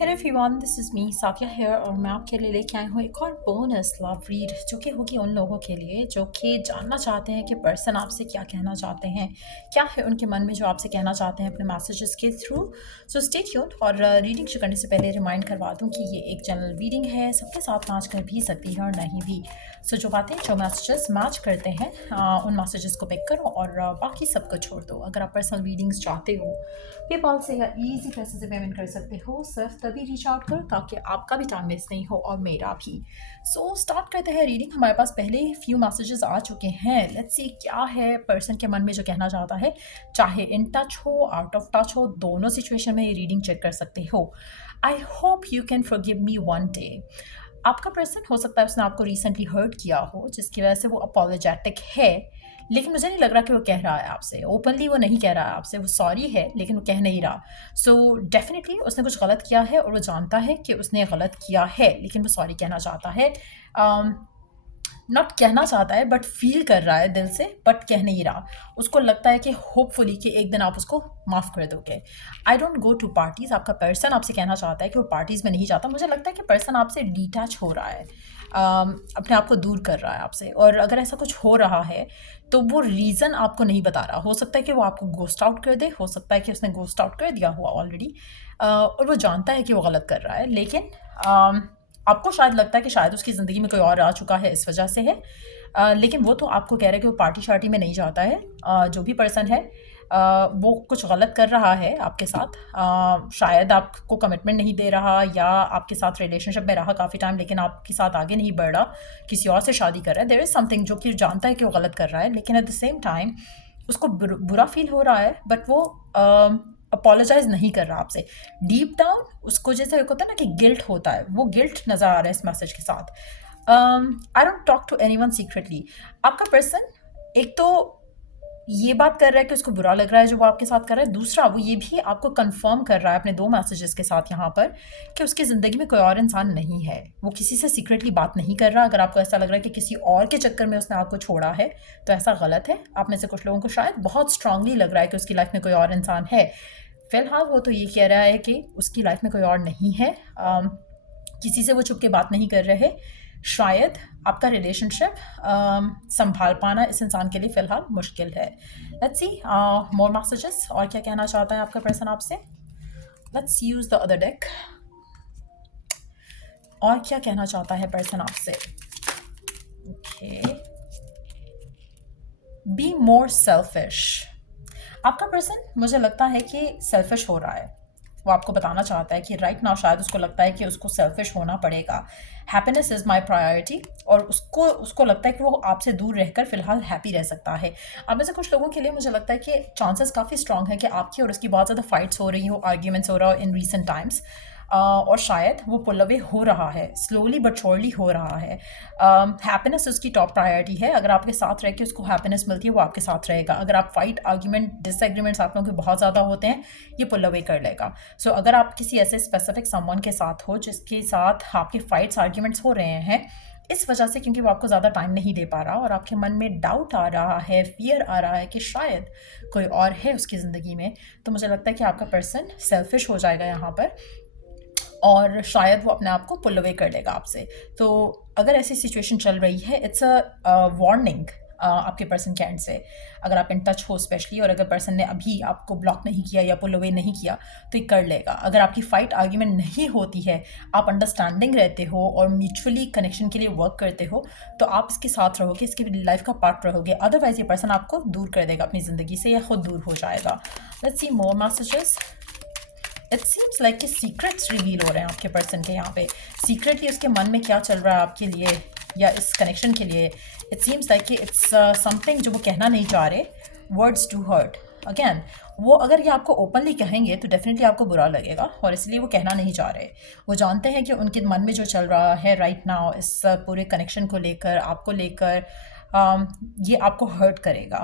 Hello everyone, this is me Safia here और मैं आपके लिए लेके आई हूँ एक और बोनस लव रीड जो कि होगी उन लोगों के लिए जो कि जानना चाहते हैं कि पर्सन आपसे क्या कहना चाहते हैं, क्या है उनके मन में जो आपसे कहना चाहते हैं अपने मैसेजेस के थ्रू। So stay tuned. और रीडिंग शुरू करने से पहले रिमाइंड करवा दूँ कि ये एक जनरल रीडिंग है, सबके साथ मैच कर भी सकती है और नहीं भी। सो जो बातें जो मैसेजेस मैच करते हैं उन मैसेजेस को पिक करो और बाकी सबको छोड़ दो। अगर आप पर्सनल रीडिंग्स चाहते हो पेपाल से या ईजी पैसे से पेमेंट कर सकते हो, सिर्फ तभी रीच आउट करो ताकि आपका भी टाइम वेस्ट नहीं हो और मेरा भी। सो स्टार्ट करते हैं रीडिंग। हमारे पास पहले ही फ्यू मैसेजेस आ चुके हैं। लेट्स सी क्या है पर्सन के मन में जो कहना चाहता है, चाहे इन टच हो आउट ऑफ टच हो, दोनों सिचुएशन में ये रीडिंग चेक कर सकते हो। I hope you can forgive me one day. आपका पर्सन हो सकता है उसने आपको रिसेंटली हर्ट किया हो जिसकी वजह से वो अपोलोजेटिक है, लेकिन मुझे नहीं लग रहा कि वो कह रहा है आपसे ओपनली। वो नहीं कह रहा है आपसे, वो सॉरी है लेकिन वो कह नहीं रहा। सो डेफिनेटली उसने कुछ गलत किया है और वो जानता है कि उसने गलत किया है, लेकिन वो सॉरी कहना चाहता है। नॉट कहना चाहता है बट फील कर रहा है दिल से, बट कह नहीं रहा। उसको लगता है कि होपफुली कि एक दिन आप उसको माफ़ कर दोगे। I don't go to parties. आपका पर्सन आपसे कहना चाहता है कि वो पार्टीज़ में नहीं जाता। मुझे लगता है कि पर्सन आपसे डिटैच हो रहा है, अपने आप को दूर कर रहा है आपसे। और अगर ऐसा कुछ हो रहा है तो वो रीज़न आपको नहीं बता रहा। हो सकता है कि वो आपको गोस्ट आउट कर दे, हो सकता है कि उसने गोस्ट आउट कर दिया हुआ ऑलरेडी, और वो जानता है कि वो गलत कर रहा है, लेकिन आपको शायद लगता है कि शायद उसकी ज़िंदगी में कोई और आ चुका है, इस वजह से है। लेकिन वो तो आपको कह रहा है कि वो पार्टी शार्टी में नहीं जाता है। जो भी पर्सन है वो कुछ गलत कर रहा है आपके साथ। शायद आपको कमिटमेंट नहीं दे रहा या आपके साथ रिलेशनशिप में रहा काफ़ी टाइम लेकिन आपके साथ आगे नहीं बढ़ रहा, किसी और से शादी कर रहा है। देयर इज़ समथिंग जो कि जानता है कि वो गलत कर रहा है, लेकिन एट द सेम टाइम उसको बुरा फील हो रहा है, बट वो अपोलोजाइज नहीं कर रहा आपसे। डीप डाउन उसको जैसे एक होता है ना कि गिल्ट होता है, वो गिल्ट नज़र आ रहा है इस मैसेज के साथ। I don't talk to anyone secretly. आपका पर्सन एक तो ये बात कर रहा है कि उसको बुरा लग रहा है जो वो आपके साथ कर रहा है। दूसरा, वो ये भी आपको कंफर्म कर रहा है अपने 2 मैसेजेस के साथ यहाँ पर कि उसकी ज़िंदगी में कोई और इंसान नहीं है। वो किसी से सीक्रेटली बात नहीं कर रहा। अगर आपको ऐसा लग रहा है कि किसी और के चक्कर में उसने आपको छोड़ा है, तो ऐसा गलत है। आप में से कुछ लोगों को शायद बहुत स्ट्रांगली लग रहा है कि उसकी लाइफ़ में कोई और इंसान है। फ़िलहाल वो तो ये कह रहा है कि उसकी लाइफ़ में कोई और नहीं है। किसी से वो छुप के बात नहीं कर रहे। शायद आपका रिलेशनशिप संभाल पाना इस इंसान के लिए फ़िलहाल मुश्किल है। Let's see more messages. और क्या कहना चाहता है आपका पर्सन आपसे। Let's use the other deck. और क्या कहना चाहता है पर्सन आपसे। Okay, be more selfish. आपका पर्सन मुझे लगता है कि सेल्फिश हो रहा है। वो आपको बताना चाहता है कि राइट नाउ शायद उसको लगता है कि उसको सेल्फिश होना पड़ेगा। Happiness is my priority. और उसको उसको लगता है कि वो आपसे दूर रहकर फ़िलहाल हैप्पी रह सकता है। अब में से कुछ लोगों के लिए मुझे लगता है कि चांसेस काफ़ी स्ट्रॉन्ग है कि आपकी और उसकी बहुत ज़्यादा फाइट्स हो रही हो, आर्ग्यूमेंट्स हो रहा हो इन रीसेंट टाइम्स। और शायद वो पुल अवे हो रहा है, स्लोली बट श्योरली हो रहा है। हैप्पीनेस उसकी टॉप प्रायोरिटी है। अगर आपके साथ रह के उसको हैप्पीनेस मिलती है वो आपके साथ रहेगा। अगर आप फाइट आर्ग्यूमेंट डिसएग्रीमेंट्स आप लोगों के बहुत ज़्यादा होते हैं, ये पुल अवे कर लेगा। सो अगर आप किसी ऐसे स्पेसिफिक समवन के साथ हो जिसके साथ आपके फाइट्स आर्ग्यूमेंट्स हो रहे हैं इस वजह से, क्योंकि वो आपको ज़्यादा टाइम नहीं दे पा रहा और आपके मन में डाउट आ रहा है, फियर आ रहा है कि शायद कोई और है उसकी ज़िंदगी में, तो मुझे लगता है कि आपका पर्सन सेल्फिश हो जाएगा यहाँ पर और शायद वो अपने आप को पुल अवे कर लेगा आपसे। तो अगर ऐसी सिचुएशन चल रही है, इट्स अ वार्निंग आपके पर्सन के एंड से। अगर आप इन टच हो स्पेशली, और अगर पर्सन ने अभी आपको ब्लॉक नहीं किया या पुल अवे नहीं किया तो ये कर लेगा। अगर आपकी फ़ाइट आर्ग्यूमेंट नहीं होती है, आप अंडरस्टैंडिंग रहते हो और म्यूचुअली कनेक्शन के लिए वर्क करते हो, तो आप इसके साथ रहोगे, इसकी लाइफ का पार्ट रहोगे। अदरवाइज़ ये पर्सन आपको दूर कर देगा अपनी ज़िंदगी से या खुद दूर हो जाएगा। Let's see more messages. It seems like कि सीक्रेट्स रिवील हो रहे हैं आपके पर्सन के यहाँ पे। सीक्रेटली उसके मन में क्या चल रहा है आपके लिए या इस कनेक्शन के लिए। इट सीम्स लाइक कि इट्स समथिंग जो वो कहना नहीं चाह रहे। Words to hurt. अगेन, वो अगर ये आपको ओपनली कहेंगे तो डेफिनेटली आपको बुरा लगेगा और इसलिए वो कहना नहीं चाह रहे। वो जानते हैं कि उनके मन में जो चल रहा है राइट नाउ इस पूरे कनेक्शन को लेकर, आपको लेकर, ये आपको हर्ट करेगा।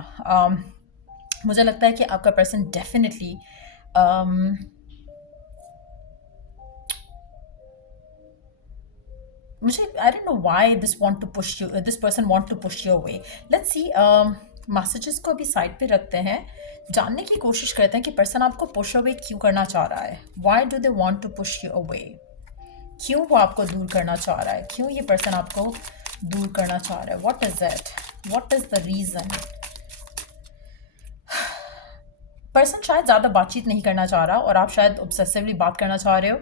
मुझे लगता है कि आपका पर्सन डेफिनेटली मुझे, I don't know why this want to push you, this person want to push you away. Let's see messages को अभी साइड पे रखते हैं, जानने की कोशिश करते हैं कि पर्सन आपको पुश अवे क्यों करना चाह रहा है। Why do they want to push you away? क्यों वो आपको दूर करना चाह रहा है? क्यों ये पर्सन आपको दूर करना चाह रहा है? What is it? What is the reason? Person शायद ज़्यादा बातचीत नहीं करना चाह रहा और आप शायद ऑब्सेसिवली बात करना चाह रहे हो।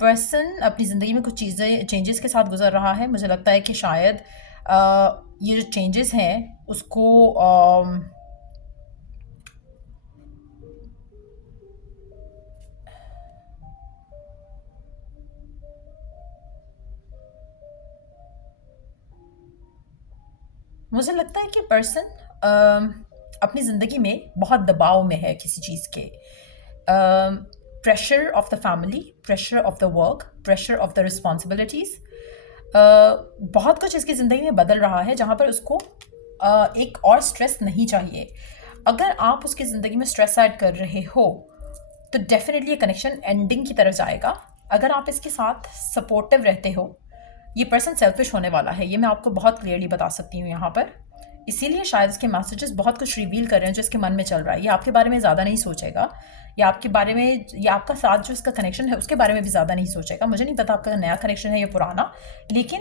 पर्सन अपनी ज़िंदगी में कुछ चीज़ें चेंजेस के साथ गुजर रहा है। मुझे लगता है कि शायद ये जो चेंजेस हैं उसको मुझे लगता है कि पर्सन अपनी ज़िंदगी में बहुत दबाव में है किसी चीज़ के। Pressure of the family, pressure of the work, pressure of the responsibilities. बहुत कुछ इसकी ज़िंदगी में बदल रहा है जहाँ पर उसको एक और स्ट्रेस नहीं चाहिए। अगर आप उसकी ज़िंदगी में स्ट्रेस ऐड कर रहे हो तो डेफिनेटली ये कनेक्शन एंडिंग की तरफ जाएगा। अगर आप इसके साथ सपोर्टिव रहते हो, ये पर्सन सेल्फिश होने वाला है, ये मैं आपको बहुत क्लियरली बता सकती हूँ यहाँ पर। इसीलिए शायद इसके मैसेजेस बहुत कुछ रिवील कर रहे हैं जो इसके मन में चल रहा है। ये आपके बारे में ज़्यादा नहीं सोचेगा, या आपके बारे में, या आपका साथ जो इसका कनेक्शन है उसके बारे में भी ज़्यादा नहीं सोचेगा। मुझे नहीं पता आपका नया कनेक्शन है या पुराना, लेकिन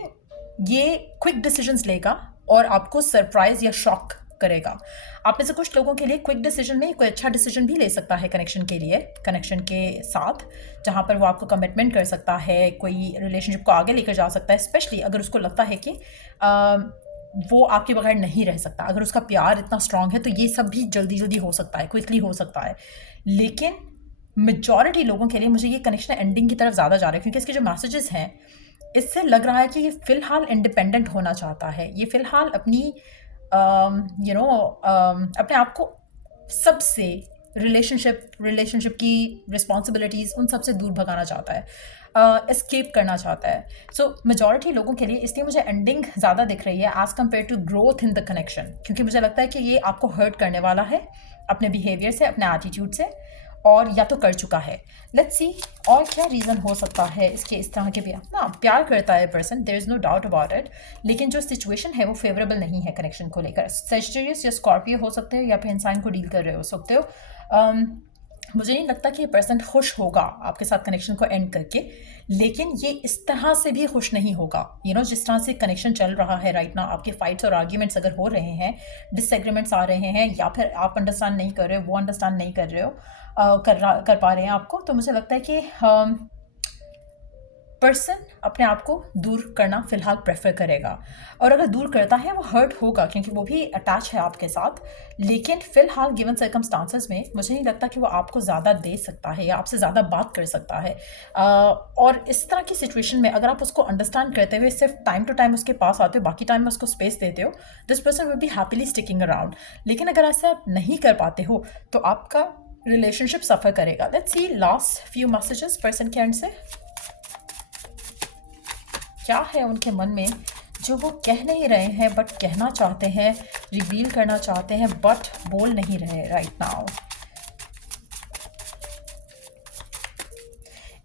ये क्विक डिसीजंस लेगा और आपको सरप्राइज या शॉक करेगा। आप में से कुछ लोगों के लिए क्विक डिसीजन में कोई अच्छा डिसीजन भी ले सकता है कनेक्शन के लिए, कनेक्शन के साथ, जहाँ पर वो आपको कमिटमेंट कर सकता है, कोई रिलेशनशिप को आगे लेकर जा सकता है। स्पेशली अगर उसको लगता है कि वो आपके बगैर नहीं रह सकता, अगर उसका प्यार इतना स्ट्रांग है तो ये सब भी जल्दी जल्दी हो सकता है, क्विकली हो सकता है। लेकिन मेजॉरिटी लोगों के लिए मुझे ये कनेक्शन एंडिंग की तरफ ज़्यादा जा रहा है, क्योंकि इसके जो मैसेजेस हैं इससे लग रहा है कि ये फ़िलहाल इंडिपेंडेंट होना चाहता है। ये फ़िलहाल अपनी अपने आप को सबसे रिलेशनशिप की रिस्पॉन्सिबिलिटीज़ उन सब से दूर भगाना चाहता है, एस्केप करना चाहता है। सो मेजॉरिटी लोगों के लिए इसलिए मुझे एंडिंग ज़्यादा दिख रही है as compare to growth in the connection, क्योंकि मुझे लगता है कि ये आपको हर्ट करने वाला है अपने बिहेवियर से, अपने एटीट्यूड से, और या तो कर चुका है। लेट्स सी और क्या रीज़न हो सकता है इसके इस तरह के प्यार। ना, प्यार करता है person, there is no doubt about it, लेकिन जो सिचुएशन है वो फेवरेबल नहीं है कनेक्शन को लेकर। सजिटेरियस या स्कॉर्पियो हो सकते हो, या फिर इंसान को डील कर रहे हो सकते हो। मुझे नहीं लगता कि ये पर्सन खुश होगा आपके साथ कनेक्शन को एंड करके, लेकिन ये इस तरह से भी खुश नहीं होगा। जिस तरह से कनेक्शन चल रहा है राइट नाउ, आपके फाइट्स और आर्ग्यूमेंट्स अगर हो रहे हैं, डिसएग्रीमेंट्स आ रहे हैं, या फिर आप अंडरस्टैंड नहीं कर रहे हो, वो अंडरस्टैंड नहीं कर रहे हो, कर पा रहे हैं आपको, तो मुझे लगता है कि पर्सन अपने आप को दूर करना फ़िलहाल प्रेफर करेगा। और अगर दूर करता है वो हर्ट होगा, क्योंकि वो भी अटैच है आपके साथ, लेकिन फ़िलहाल गिवन सर्कमस्टांसेस में मुझे नहीं लगता कि वो आपको ज़्यादा दे सकता है या आपसे ज़्यादा बात कर सकता है। और इस तरह की सिचुएशन में अगर आप उसको अंडरस्टैंड करते हुए सिर्फ टाइम टू टाइम उसके पास आते हो, बाकी टाइम में उसको स्पेस देते हो, this person will be happily sticking around. लेकिन अगर ऐसा आप नहीं कर पाते हो तो आपका रिलेशनशिप सफ़र करेगा। Let's see last few messages person के एंड से। क्या है उनके मन में जो वो कह नहीं रहे हैं बट कहना चाहते हैं, रिवील करना चाहते हैं बट बोल नहीं रहे राइट नाउ?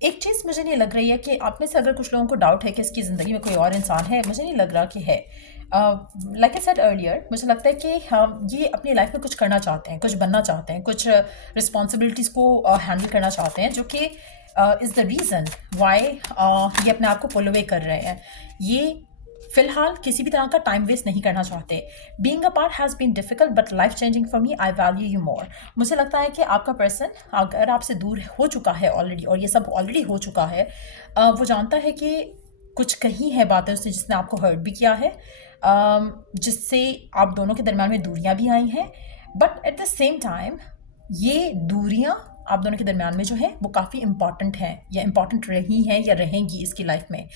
एक चीज़ मुझे नहीं लग रही है कि आप में से अगर कुछ लोगों को डाउट है कि इसकी ज़िंदगी में कोई और इंसान है, मुझे नहीं लग रहा कि है। लाइक आई सेड अर्लियर, मुझे लगता है कि हम ये अपनी लाइफ में कुछ करना चाहते हैं, कुछ बनना चाहते हैं, कुछ रिस्पॉन्सिबिलिटीज़ को हैंडल करना चाहते हैं, जो कि इज़ द रीज़न वाई ये अपने आप को पुल अवे कर रहे हैं। ये फ़िलहाल किसी भी तरह का टाइम वेस्ट नहीं करना चाहते। Being apart has been difficult but life changing for me, I value you more. मुझे लगता है कि आपका पर्सन अगर आपसे दूर हो चुका है ऑलरेडी, और ये सब ऑलरेडी हो चुका है, वो जानता है कि कुछ कही है बातें उसने जिसने आपको हर्ट भी किया है, जिससे आप दोनों के दरम्यान में दूरियां भी आई हैं, but at the same time ये दूरियां आप दोनों के दरम्यान में जो है वो काफ़ी इम्पॉर्टेंट हैं, या इम्पॉर्टेंट रही हैं या रहेंगी इसकी लाइफ में,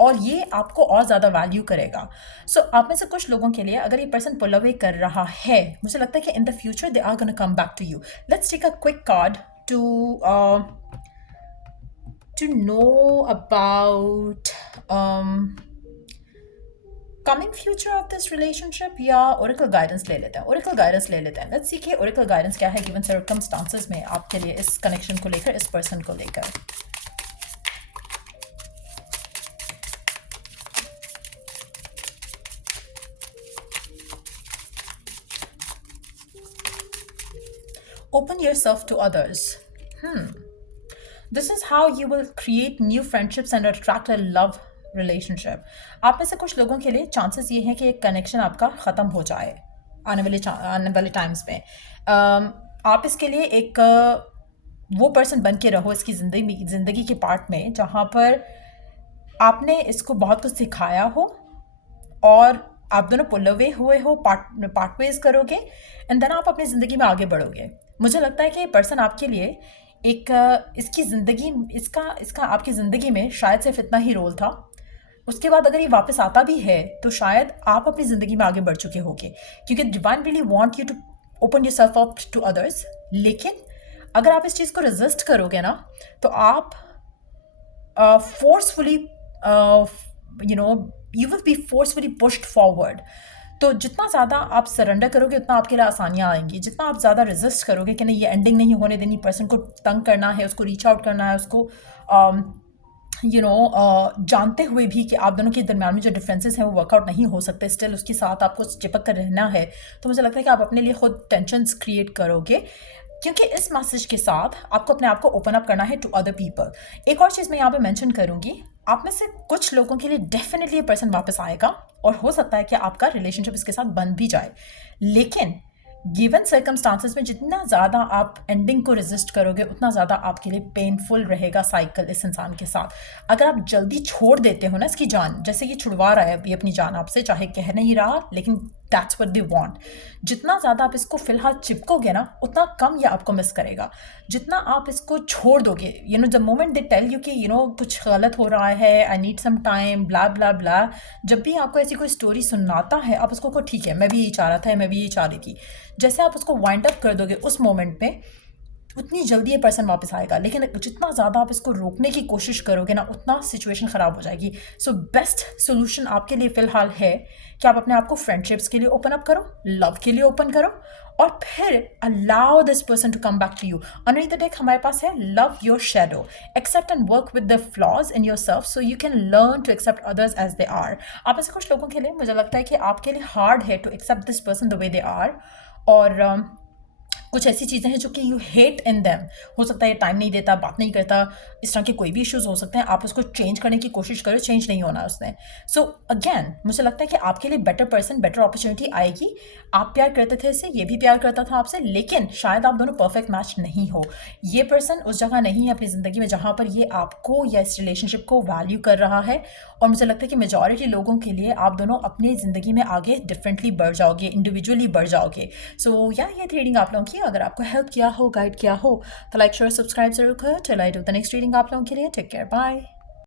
और ये आपको और ज़्यादा वैल्यू करेगा। सो आप में से कुछ लोगों के लिए अगर ये पर्सन पुल अवे कर रहा है, मुझे लगता है कि in the future they are gonna come back to you. Let's take a quick card to know about coming future of this relationship, या oracle guidance ले लेते हैं। oracle guidance ले लेते हैं। let's see कि oracle guidance क्या है given circumstances में आपके लिए, इस कनेक्शन को लेकर, इस पर्सन को लेकर। open yourself to others. This is how you will create new friendships and attract a love relationship. आप में से कुछ लोगों के लिए चांसेस ये हैं कि एक कनेक्शन आपका ख़त्म हो जाए आने वाले टाइम्स में। आप इसके लिए एक वो पर्सन बन के रहो इसकी ज़िंदगी के पार्ट में जहाँ पर आपने इसको बहुत कुछ सिखाया हो और आप दोनों पुल अवे हुए हो, पार्ट वेज करोगे एंड देन आप अपनी ज़िंदगी में आगे बढ़ोगे। मुझे लगता है कि ये पर्सन आपके लिए एक इसकी ज़िंदगी इसका आपकी ज़िंदगी में शायद सिर्फ इतना ही रोल था। उसके बाद अगर ये वापस आता भी है तो शायद आप अपनी ज़िंदगी में आगे बढ़ चुके होगे, क्योंकि divine really want you to open yourself up to others. लेकिन अगर आप इस चीज़ को रेजिस्ट करोगे ना तो आप forcefully you will be forcefully pushed forward. तो जितना ज़्यादा आप सरेंडर करोगे उतना आपके लिए आसानियाँ आएंगी। जितना आप ज़्यादा रेजिस्ट करोगे कि नहीं ये एंडिंग नहीं होने देनी, पर्सन को तंग करना है, उसको रीच आउट करना है, उसको जानते हुए भी कि आप दोनों के दरम्यान में जो डिफरेंसेस हैं वो वर्कआउट नहीं हो सकते, स्टिल उसके साथ आपको चिपक कर रहना है, तो मुझे लगता है कि आप अपने लिए खुद टेंशन्स क्रिएट करोगे। क्योंकि इस मैसेज के साथ आपको अपने आप को ओपन अप करना है टू अदर पीपल। एक और चीज़ मैं यहाँ पे मेंशन करूँगी, आप में से कुछ लोगों के लिए डेफिनेटली ये पर्सन वापस आएगा और हो सकता है कि आपका रिलेशनशिप इसके साथ बन भी जाए। लेकिन गिवन सर्कमस्टांसेस में जितना ज़्यादा आप एंडिंग को रेजिस्ट करोगे उतना ज़्यादा आपके लिए पेनफुल रहेगा साइकिल इस इंसान के साथ। अगर आप जल्दी छोड़ देते हो ना इसकी जान, जैसे कि छुड़वा रहा है अभी अपनी जान आपसे, चाहे कह नहीं रहा लेकिन दैट्स व्हाट दे वांट, जितना ज़्यादा आप इसको फिलहाल चिपकोगे ना उतना कम ये आपको मिस करेगा। जितना आप इसको छोड़ दोगे, the moment they tell you कि कुछ गलत हो रहा है, आई नीड सम टाइम, ब्ला ब्ला ब्ला, जब भी आपको ऐसी कोई स्टोरी सुनाता है आप उसको को ठीक है मैं भी यही चाह रहा था, मैं भी यही चाह रही थी, जैसे आप उसको वाइंड अप कर दोगे उस मोमेंट में उतनी जल्दी ये पर्सन वापस आएगा। लेकिन जितना ज़्यादा आप इसको रोकने की कोशिश करोगे ना उतना सिचुएशन ख़राब हो जाएगी। सो बेस्ट सोल्यूशन आपके लिए फ़िलहाल है कि आप अपने आप को फ्रेंडशिप्स के लिए ओपन अप करो, लव के लिए ओपन करो और फिर allow this person to come back to you. Underneath the deck हमारे पास है love your shadow, accept and work with the flaws in yourself so you can learn to accept others as they are. आप ऐसे कुछ लोगों के लिए मुझे लगता है कि आपके लिए हार्ड है to accept this person the way they are, और कुछ ऐसी चीज़ें हैं जो कि यू हेट इन देम। हो सकता है टाइम नहीं देता, बात नहीं करता, इस तरह के कोई भी इश्यूज़ हो सकते हैं। आप उसको चेंज करने की कोशिश करो, चेंज नहीं होना उसने। सो अगेन मुझे लगता है कि आपके लिए बेटर पर्सन, बेटर अपॉर्चुनिटी आएगी। आप प्यार करते थे इससे, ये भी प्यार करता था आपसे, लेकिन शायद आप दोनों परफेक्ट मैच नहीं हो। ये पर्सन उस जगह नहीं है अपनी ज़िंदगी में जहाँ पर ये आपको या इस रिलेशनशिप को वैल्यू कर रहा है। और मुझे लगता है कि मेजॉरिटी लोगों के लिए आप दोनों अपनी ज़िंदगी में आगे डिफरेंटली बढ़ जाओगे, इंडिविजुअली बढ़ जाओगे। सो ये रीडिंग आप लोगों की अगर आपको हेल्प किया हो, गाइड किया हो तो लाइक शेयर सब्सक्राइब जरूर करो। चलो I do the next reading आप लोगों के लिए। Take care, bye.